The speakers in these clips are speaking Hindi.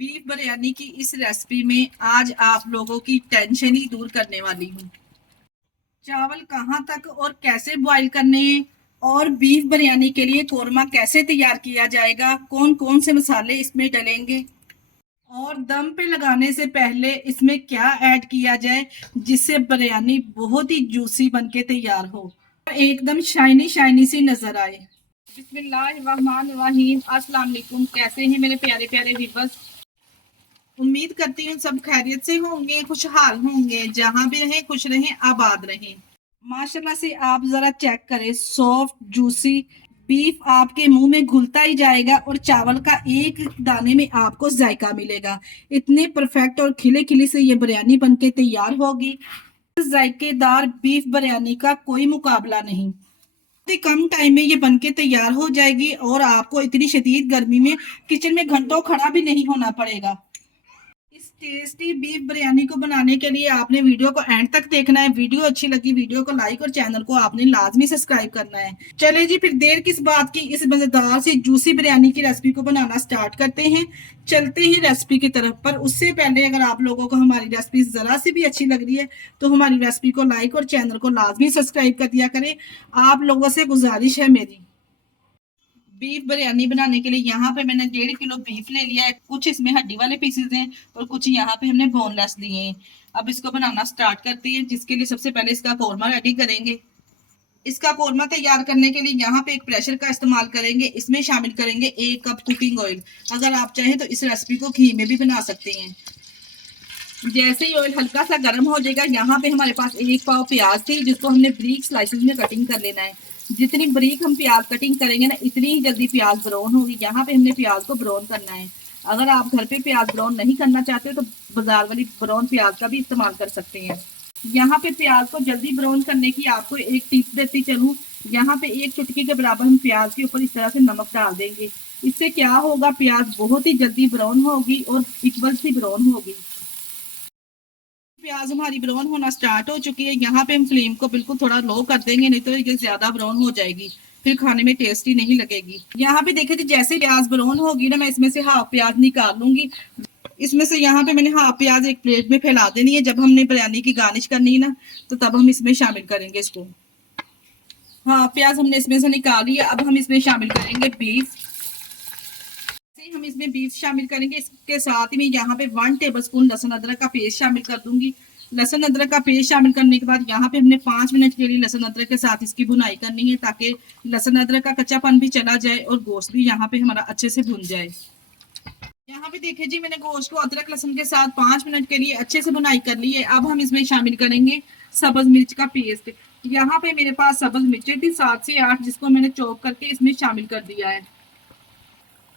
बीफ बिरयानी की इस रेसिपी में आज आप लोगों की टेंशन ही दूर करने वाली हूँ। चावल कहाँ तक और कैसे बॉईल करने हैं और बीफ बिरयानी के लिए कोरमा कैसे तैयार किया जाएगा, कौन कौन से मसाले इसमें डलेंगे और दम पे लगाने से पहले इसमें क्या ऐड किया जाए जिससे बिरयानी बहुत ही जूसी बनके तैयार हो और एकदम शाइनी शाइनी सी नजर आए। बिस्मिल्लाहिर्रहमानिर्रहीम। अस्सलाम वालेकुम। कैसे हैं मेरे प्यारे प्यारे व्यूअर्स? उम्मीद करती हूँ सब खैरियत से होंगे, खुशहाल होंगे, जहां भी रहें खुश रहें, आबाद रहें। माशाल्लाह से आप जरा चेक करें, सॉफ्ट जूसी बीफ आपके मुंह में घुलता ही जाएगा और चावल का एक दाने में आपको जायका मिलेगा। इतने परफेक्ट और खिले खिले से ये बिरयानी बनके तैयार होगी। जायकेदार बीफ बिरयानी का कोई मुकाबला नहीं। बहुत ही कम टाइम में ये बनके तैयार हो जाएगी और आपको इतनी शदीद गर्मी में किचन में घंटों खड़ा भी नहीं होना पड़ेगा। इस टेस्टी बीफ बिरयानी को बनाने के लिए आपने वीडियो को एंड तक देखना है। वीडियो अच्छी लगी वीडियो को लाइक और चैनल को आपने लाजमी सब्सक्राइब करना है। चले जी, फिर देर किस बात की, इस मजेदार सी जूसी बिरयानी की रेसिपी को बनाना स्टार्ट करते हैं। चलते ही रेसिपी की तरफ, पर उससे पहले अगर आप लोगों को हमारी रेसिपी जरा सी भी अच्छी लग रही है तो हमारी रेसिपी को लाइक और चैनल को लाजमी सब्सक्राइब कर दिया करें। आप लोगों से गुजारिश है मेरी। बीफ बिरयानी बनाने के लिए यहाँ पे मैंने 1.5 किलो बीफ ले लिया है। कुछ इसमें हड्डी वाले पीसेस हैं और कुछ यहाँ पे हमने बोनलेस लिए हैं। अब इसको बनाना स्टार्ट करते हैं, जिसके लिए सबसे पहले इसका कौरमा रेडी करेंगे। इसका कौरमा तैयार करने के लिए यहाँ पे एक प्रेशर का इस्तेमाल करेंगे। इसमें शामिल करेंगे 1 कप कुकिंग ऑयल। अगर आप चाहें तो इस रेसिपी को घी में भी बना सकते हैं। जैसे ही ऑयल हल्का सा गर्म हो जाएगा, यहाँ पे हमारे पास 1 पाव प्याज थी जिसको हमने ब्रीक स्लाइसेस में कटिंग कर लेना है। जितनी ब्रीक हम प्याज कटिंग करेंगे ना, इतनी ही जल्दी प्याज ब्राउन होगी। यहाँ पे हमने प्याज को ब्राउन करना है। अगर आप घर पे प्याज ब्राउन नहीं करना चाहते तो बाजार वाली ब्राउन प्याज का भी इस्तेमाल कर सकते हैं। यहाँ पे प्याज को जल्दी ब्राउन करने की आपको एक टिप देती चलूँ। यहाँ पे 1 चुटकी के बराबर हम प्याज के ऊपर इस तरह से नमक डाल देंगे। इससे क्या होगा, प्याज बहुत ही जल्दी ब्राउन होगी और इक्वल सी ब्राउन होगी। प्याज हमारी ब्राउन होना स्टार्ट हो चुकी है। यहाँ पे हम फ्लेम को बिल्कुल थोड़ा लो कर देंगे, नहीं तो ये ज्यादा ब्राउन हो जाएगी, फिर खाने में टेस्टी नहीं लगेगी। यहाँ पे देखिए जी, जैसे प्याज ब्राउन होगी ना, मैं इसमें से हाफ प्याज निकाल लूंगी। इसमें से यहाँ पे मैंने हाफ प्याज एक प्लेट में फैला देनी है। जब हमने बिरयानी की गार्निश करनी है ना, तो तब हम इसमें शामिल करेंगे इसको। हाँ, प्याज हमने इसमें से निकाल लिया। अब हम इसमें शामिल करेंगे बीफ। हम इसमें बीफ शामिल करेंगे। इसके साथ ही मैं यहाँ पे 1 टेबलस्पून लहसुन अदरक का पेस्ट शामिल कर दूंगी। लहसुन अदरक का पेस्ट शामिल करने के बाद यहाँ पे हमने 5 मिनट के लिए लहसुन अदरक के साथ इसकी भुनाई करनी है, ताकि लहसुन अदरक का कच्चापन भी चला जाए और गोश्त भी यहाँ पे हमारा अच्छे से भुन जाए। यहाँ पे देखिए जी, मैंने गोश्त को अदरक लहसुन के साथ 5 मिनट के लिए अच्छे से भुनाई कर ली है। अब हम इसमें शामिल करेंगे सब्ज मिर्च का पेस्ट। यहाँ पे मेरे पास सब्ज मिर्चें थी 7 से 8, जिसको मैंने चॉप करके इसमें शामिल कर दिया है।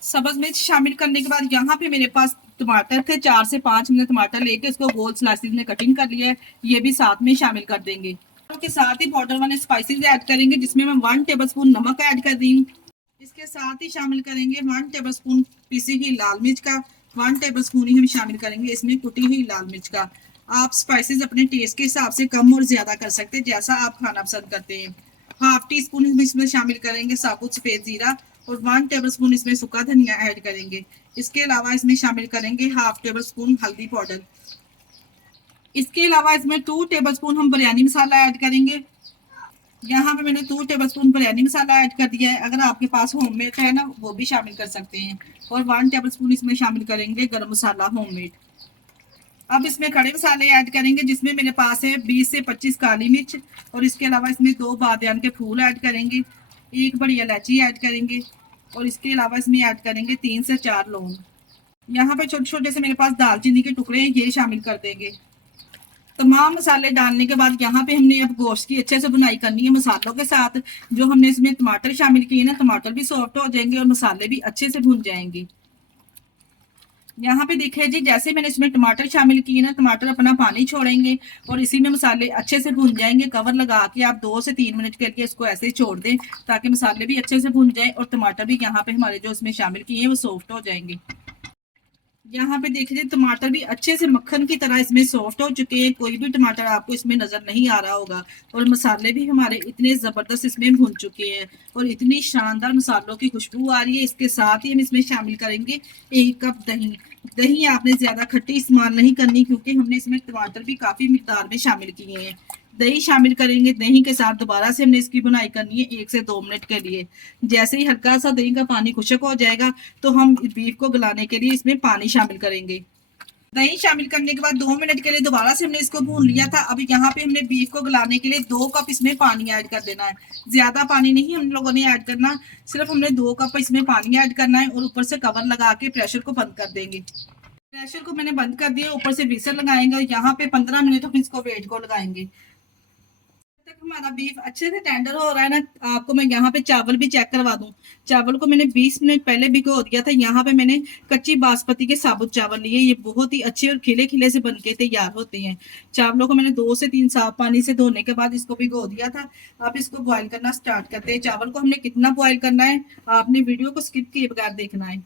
सब्ज मिर्च शामिल करने के बाद यहाँ पे मेरे पास टमाटर थे, 4 से 5 मिनट टमाटर लेके इसको गोल स्लाइसेस में कटिंग कर लिया है। ये भी साथ में शामिल कर देंगे। के साथ ही पाउडर वाले स्पाइसेस ऐड करेंगे, जिसमें मैं 1 टेबलस्पून नमक ऐड कर दी हूँ। इसके साथ ही शामिल करेंगे 1 टेबलस्पून पिसी हुई लाल मिर्च का। 1 टेबलस्पून ही हम शामिल करेंगे इसमें कुटी हुई लाल मिर्च का। आप स्पाइसेस अपने टेस्ट के हिसाब से कम और ज्यादा कर सकते हैं, जैसा आप खाना पसंद करते हैं। हाफ टी स्पून हम इसमें शामिल करेंगे साबुत सफेद जीरा और 1 टेबलस्पून इसमें सूखा धनिया ऐड करेंगे। इसके अलावा इसमें शामिल करेंगे हाफ टेबल स्पून हल्दी पाउडर। इसके अलावा इसमें 2 टेबलस्पून हम बिरयानी मसाला ऐड करेंगे। यहाँ पे मैंने 2 टेबलस्पून बिरयानी मसाला ऐड कर दिया है। अगर आपके पास होममेड है ना, वो भी शामिल कर सकते हैं। और 1 टेबलस्पून इसमें शामिल करेंगे गरम मसाला होममेड। अब इसमें खड़े मसाले ऐड करेंगे, जिसमें मेरे पास है 20 से 25 काली मिर्च और इसके अलावा इसमें 2 बादियान के फूल ऐड करेंगे, 1 बड़ी इलायची ऐड करेंगे और इसके अलावा इसमें ऐड करेंगे 3 से 4 लौंग। यहाँ पे छोटे छोटे से मेरे पास दालचीनी के टुकड़े हैं, ये शामिल कर देंगे। तमाम मसाले डालने के बाद यहाँ पे हमने अब गोश्त की अच्छे से बुनाई करनी है मसालों के साथ। जो हमने इसमें टमाटर शामिल किए ना, टमाटर भी सॉफ्ट हो जाएंगे और मसाले भी अच्छे से भुन जाएंगे। यहाँ पे देखिए जी, जैसे मैंने इसमें टमाटर शामिल किए ना, टमाटर अपना पानी छोड़ेंगे और इसी में मसाले अच्छे से भुन जाएंगे। कवर लगा के आप 2 से 3 मिनट करके इसको ऐसे ही छोड़ दें, ताकि मसाले भी अच्छे से भुन जाएं और टमाटर भी यहाँ पे हमारे जो इसमें शामिल किए हैं वो सॉफ्ट हो जाएंगे। यहाँ पे देख लीजिए टमाटर भी अच्छे से मक्खन की तरह इसमें सॉफ्ट हो चुके हैं, कोई भी टमाटर आपको इसमें नजर नहीं आ रहा होगा। और मसाले भी हमारे इतने जबरदस्त इसमें भुन चुके हैं और इतनी शानदार मसालों की खुशबू आ रही है। इसके साथ ही हम इसमें शामिल करेंगे 1 कप दही। दही आपने ज्यादा खट्टी इस्तेमाल नहीं करनी, क्योंकि हमने इसमें टमाटर भी काफी मिकदार में शामिल किए हैं। दही शामिल करेंगे, दही के साथ दोबारा से हमने इसकी बुनाई करनी है 1 से 2 मिनट के लिए। जैसे ही हल्का सा दही का पानी खुश्क हो जाएगा तो हम बीफ को गलाने के लिए इसमें पानी शामिल करेंगे। दही शामिल करने के बाद 2 मिनट के लिए दोबारा से हमने इसको भून लिया था। अब यहाँ पे हमने बीफ को गलाने के लिए 2 कप इसमें पानी ऐड कर देना है। ज्यादा पानी नहीं हम लोगों ने ऐड करना, सिर्फ हमने 2 कप इसमें पानी ऐड करना है और ऊपर से कवर लगा के प्रेशर को बंद कर देंगे। प्रेशर को मैंने बंद कर दिया, ऊपर से विसल लगाएंगे और यहाँ पे 15 मिनट हम इसको वेट को लगाएंगे। तक हमारा बीफ अच्छे से टेंडर हो रहा है ना, आपको मैं यहाँ पे चावल भी चेक करवा दूं। चावल को मैंने 20 मिनट पहले भिगो दिया था। यहाँ पे मैंने कच्ची बासमती के साबुत चावल लिए, ये बहुत ही अच्छे और खिले खिले से बनके तैयार होते हैं। चावलों को मैंने 2 से 3 साफ पानी से धोने के बाद इसको भिगो दिया था। अब इसको बॉईल करना स्टार्ट करते हैं। चावल को हमने कितना बॉईल करना है, आपने वीडियो को स्किप किए बगैर देखना है।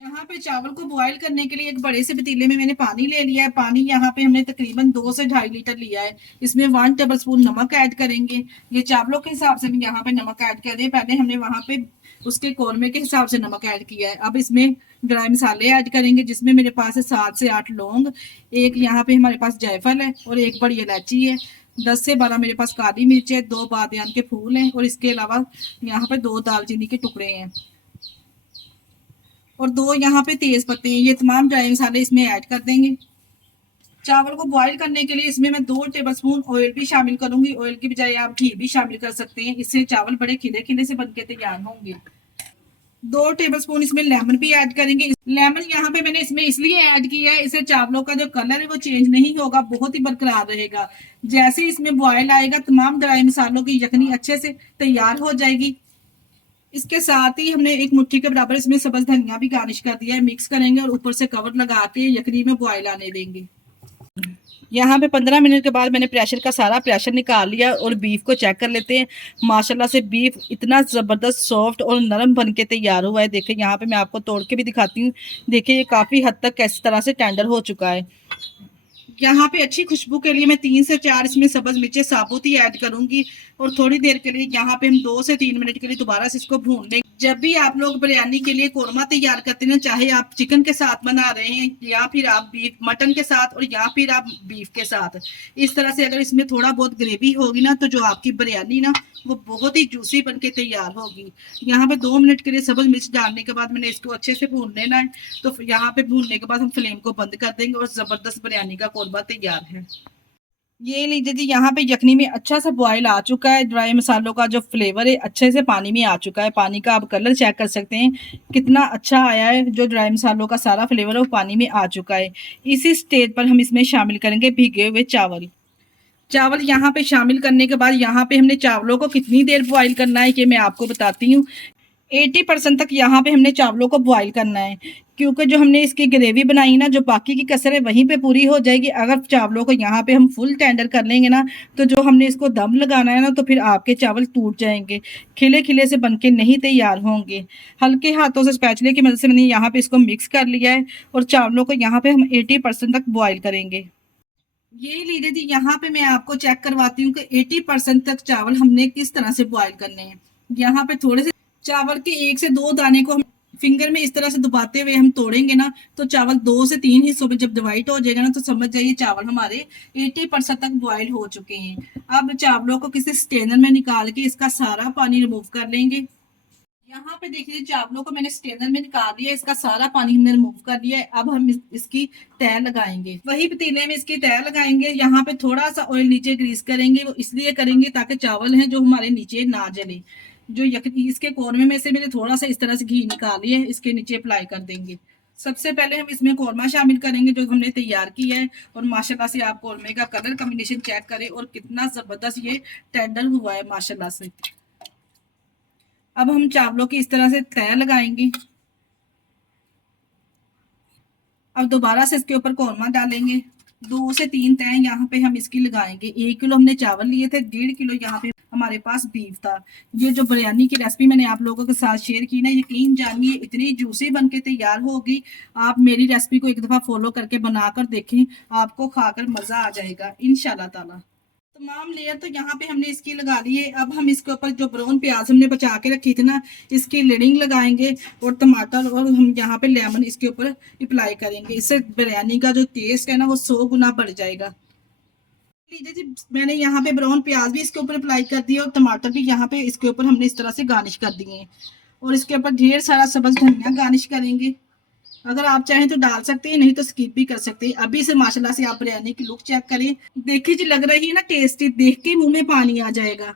यहाँ पे चावल को बॉईल करने के लिए एक बड़े से पतीले में मैंने पानी ले लिया है। पानी यहाँ पे हमने तकरीबन 2 से 2.5 लीटर लिया है। इसमें 1 टेबलस्पून नमक ऐड करेंगे। ये चावलों के हिसाब से हम यहाँ पे नमक ऐड कर रहे हैं, पहले हमने वहां पे उसके कौरमे के हिसाब से नमक ऐड किया है। अब इसमें ड्राई मसाले ऐड करेंगे, जिसमें मेरे पास है 7 से 8 लौंग, एक यहाँ पे हमारे पास जायफल है और एक बड़ी इलायची है, 10 से 12 मेरे पास काली मिर्च है, 2 बादियान के फूल हैं और इसके अलावा यहाँ पे 2 दालचीनी के टुकड़े हैं और 2 यहाँ पे तेज पत्ते हैं। ये तमाम ड्राई मसाले इसमें ऐड कर देंगे। चावल को बॉईल करने के लिए इसमें मैं 2 टेबलस्पून ऑयल भी शामिल करूंगी। ऑयल की बजाय आप घी भी शामिल कर सकते हैं, इससे चावल बड़े खिले खिले से बनके तैयार होंगे। 2 टेबलस्पून इसमें लेमन भी ऐड करेंगे। लेमन यहाँ पे मैंने इसमें इसलिए ऐड किया है, इससे चावलों का जो कलर है वो चेंज नहीं होगा, बहुत ही बरकरार रहेगा। जैसे इसमें बॉयल आएगा तमाम ड्राई मसालों की यखनी अच्छे से तैयार हो जाएगी। इसके साथ ही हमने 1 मुट्ठी के बराबर इसमें सब्ज धनिया भी गार्निश कर दिया है। मिक्स करेंगे और ऊपर से कवर लगा के यखनी में बॉयल आने देंगे। यहाँ पे 15 मिनट के बाद मैंने प्रेशर का सारा प्रेशर निकाल लिया और बीफ को चेक कर लेते हैं। माशाल्लाह से बीफ इतना ज़बरदस्त सॉफ्ट और नरम बन के तैयार हुआ है। देखिए यहाँ पे मैं आपको तोड़ के भी दिखाती हूँ। देखिए ये काफ़ी हद तक किस तरह से टेंडर हो चुका है। यहाँ पे अच्छी खुशबू के लिए मैं 3 से 4 इसमें सब्ज मिर्चें साबुत ही ऐड करूंगी और थोड़ी देर के लिए यहाँ पे हम 2 से 3 मिनट के लिए दोबारा से इसको भून लेंगे। जब भी आप लोग बिरयानी के लिए कोरमा तैयार करते हैं, चाहे आप चिकन के साथ बना रहे हैं या फिर आप बीफ मटन के साथ और या फिर आप बीफ के साथ, इस तरह से अगर इसमें थोड़ा बहुत ग्रेवी होगी ना तो जो आपकी बिरयानी ना वो बहुत ही जूसी बन के तैयार होगी। यहाँ पे 2 मिनट के लिए सब्ज मिर्च डालने के बाद मैंने इसको अच्छे से भून लेना है। तो यहाँ पे भूनने के बाद हम फ्लेम को बंद कर देंगे और जबरदस्त बिरयानी का कोरमा तैयार है। ये लीजिए जी, यहाँ पे यखनी में अच्छा सा बॉयल आ चुका है। ड्राई मसालों का जो फ्लेवर है अच्छे से पानी में आ चुका है। पानी का आप कलर चेक कर सकते हैं कितना अच्छा आया है। जो ड्राई मसालों का सारा फ्लेवर है वो पानी में आ चुका है। इसी स्टेज पर हम इसमें शामिल करेंगे भीगे हुए चावल। चावल यहाँ पे शामिल करने के बाद यहाँ पे हमने चावलों को कितनी देर बॉईल करना है ये मैं आपको बताती हूँ। 80% तक यहाँ पे हमने चावलों को बॉईल करना है, क्योंकि जो हमने इसकी ग्रेवी बनाई ना, जो बाकी की कसर है वहीं पे पूरी हो जाएगी। अगर चावलों को यहाँ पे हम फुल टेंडर कर लेंगे ना तो जो हमने इसको दम लगाना है ना तो फिर आपके चावल टूट जाएंगे, खिले खिले से बनके नहीं तैयार होंगे। हल्के हाथों से स्पैचुले की मदद से मैंने यहाँ पे इसको मिक्स कर लिया है और चावलों को यहाँ पे हम 80% तक बॉयल करेंगे। ये लीजिए जी, यहाँ पे मैं आपको चेक करवाती हूँ कि 80% तक चावल हमने किस तरह से बॉयल करने हैं। यहाँ पे थोड़े से चावल के 1 से 2 दाने को हम फिंगर में इस तरह से दबाते हुए हम तोड़ेंगे ना तो चावल 2 से 3 हिस्सों में जब डिवाइड हो जाएगा ना तो समझ जाइए चावल हमारे 80% तक बॉयल हो चुके हैं। अब चावलों को किसी स्टेनर में निकाल के इसका सारा पानी रिमूव कर लेंगे। यहाँ पे देखिए चावलों को मैंने स्ट्रेनर में निकाल दिया, इसका सारा पानी हमने रिमूव कर दिया है। अब हम इसकी तह लगाएंगे, वही पतीले में इसकी तह लगाएंगे। यहाँ पे थोड़ा सा ऑयल नीचे ग्रीस करेंगे, वो इसलिए करेंगे ताकि चावल हैं जो हमारे नीचे ना जले। जो यखनी इसके कोरमे में से मैंने थोड़ा सा इस तरह से घी निकाल लिया है, इसके नीचे अप्लाई कर देंगे। सबसे पहले हम इसमें कोरमा शामिल करेंगे जो हमने तैयार किया है और माशाल्लाह से आप कोरमे का कलर कॉम्बिनेशन चेक करें और कितना जबरदस्त ये टेंडर हुआ है माशाल्लाह से। अब हम चावलों की इस तरह से तह लगाएंगे। अब दोबारा से इसके ऊपर कोरमा डालेंगे। 2 से 3 तय यहाँ पे हम इसकी लगाएंगे। 1 किलो हमने चावल लिए थे, 1.5 किलो यहाँ पे हमारे पास बीफ था। ये जो बिरयानी की रेसिपी मैंने आप लोगों के साथ शेयर की ना, यकीन जानिए इतनी जूसी बन के तैयार होगी। आप मेरी रेसिपी को एक दफा फॉलो करके बनाकर देखें, आपको खाकर मजा आ जाएगा इंशाल्लाह ताला। तमाम लेयर तो यहाँ पे हमने इसकी लगा ली है। अब हम इसके ऊपर जो ब्राउन प्याज हमने बचा के रखी थी ना, इसकी लिडिंग लगाएंगे और टमाटर और हम यहाँ पे लेमन इसके ऊपर अप्लाई करेंगे। इससे बिरयानी का जो टेस्ट है ना वो 100 गुना बढ़ जाएगा। लीजिए जी, मैंने यहाँ पे ब्राउन प्याज भी इसके ऊपर अप्लाई कर दिया और टमाटर भी यहाँ पे इसके ऊपर हमने इस तरह से गार्निश कर दिए हैं। और इसके ऊपर ढेर सारा सब्ज धनिया गार्निश करेंगे। अगर आप चाहें तो डाल सकते हैं, नहीं तो स्किप भी कर सकते हैं। अभी से माशाल्लाह से आप बिरयानी की लुक चेक करें, देखिए जी लग रही है ना टेस्टी, देख के मुंह में पानी आ जाएगा।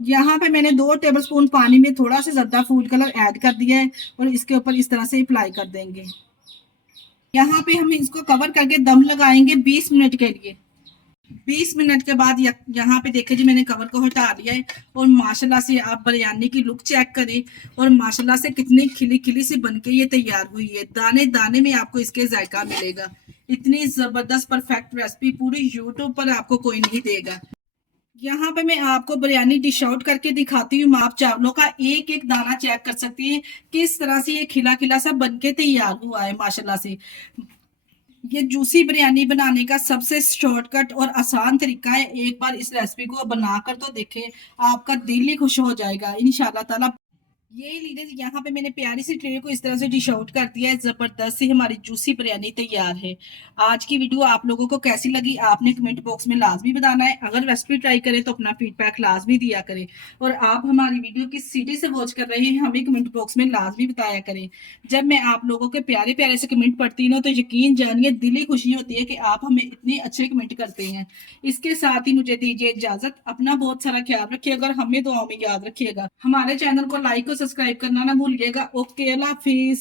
यहाँ पे मैंने 2 टेबलस्पून पानी में थोड़ा सा ज्यादा फूड कलर ऐड कर दिया है और इसके ऊपर इस तरह से अप्लाई कर देंगे। यहाँ पे हम इसको कवर करके दम लगाएंगे 20 मिनट के लिए। 20 मिनट के बाद यहाँ पे देखिए जी मैंने कवर को हटा दिया है और माशाल्लाह से आप बिरयानी की लुक चेक करें और माशाल्लाह से कितनी खिली खिली सी बनके ये तैयार हुई है। दाने दाने में आपको इसके जायका मिलेगा। इतनी जबरदस्त परफेक्ट रेसिपी पूरी यूट्यूब पर आपको कोई नहीं देगा। यहाँ पे मैं आपको बिरयानी डिश आउट करके दिखाती हूँ। आप चावलों का एक एक दाना चेक कर सकती हैं किस तरह से ये खिला खिला सा बनके तैयार हुआ है माशाल्लाह से। ये जूसी बिरयानी बनाने का सबसे शॉर्टकट और आसान तरीका है। एक बार इस रेसिपी को बनाकर तो देखें, आपका दिल ही खुश हो जाएगा इंशाल्लाह ताला। ये लीजिए यहाँ पे मैंने प्यारी सी ट्रे को इस तरह से डिश आउट कर दिया है। जबरदस्त सी हमारी जूसी बिरयानी तैयार है। आज की वीडियो आप लोगों को कैसी लगी आपने कमेंट बॉक्स में लाजमी बताना है। अगर रेसिपी ट्राई करें तो अपना फीडबैक लाजमी दिया करें और आप हमारी वीडियो किस सिटी से वॉच कर रहे हैं हमें कमेंट बॉक्स में लाजमी बताया करें। जब मैं आप लोगों के प्यारे प्यारे से कमेंट पढ़ती हूँ तो यकीन जानिए दिली खुशी होती है कि आप हमें इतने अच्छे कमेंट करते हैं। इसके साथ ही मुझे दीजिए इजाजत। अपना बहुत सारा ख्याल रखिएगा और हमें दुआओं में याद रखिएगा। हमारे चैनल को लाइक और सब्सक्राइब करना ना भूलिएगा। ओके, अल्लाह हाफिज।